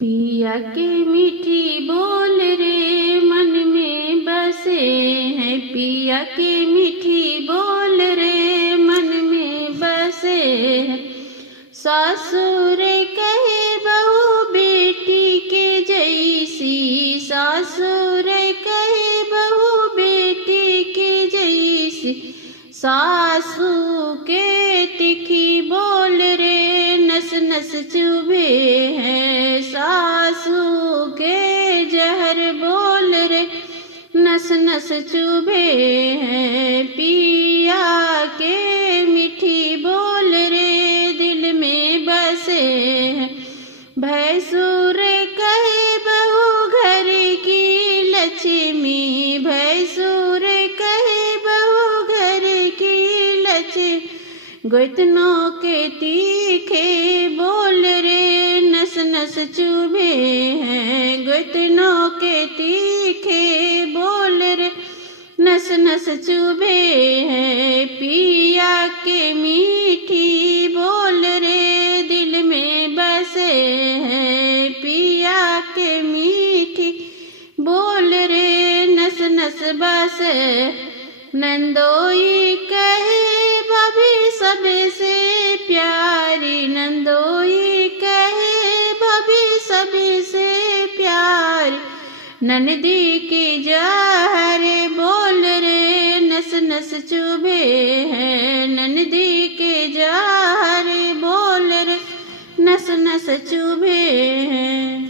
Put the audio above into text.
पिया के मीठी बोल रे मन में बसे हैं, पिया के मीठी बोल रे मन में बसे हैं। सासुर कहे बहू बेटी के जैसी, सासुर कहे बहू बेटी के जैसी। सासू के तीखी बोल रे नस नस चुभे हैं, सासू के जहर बोल रे नस नस चुभे हैं। पिया के मीठी बोल रे दिल में बसे हैं। भैंसुर कहे बहू घर की लक्ष्मी, भैंसुर कहे बहू घर की लक्ष्मी। गोइतनों के तीखे बोल रे नस नस चुभे हैं, गोइतनों के तीखे बोल रे नस नस चुभे हैं। पिया के मीठी बोल रे दिल में बसे हैं, पिया के मीठी बोल रे नस नस बसे। नंदोई कहे भाभी सबसे प्यारी, नंदोई कहे भाभी सबसे प्यारी। ननदी की जहर बोल रे नस नस चुभे हैं, ननदी के जहर बोल रे नस नस चुभे हैं।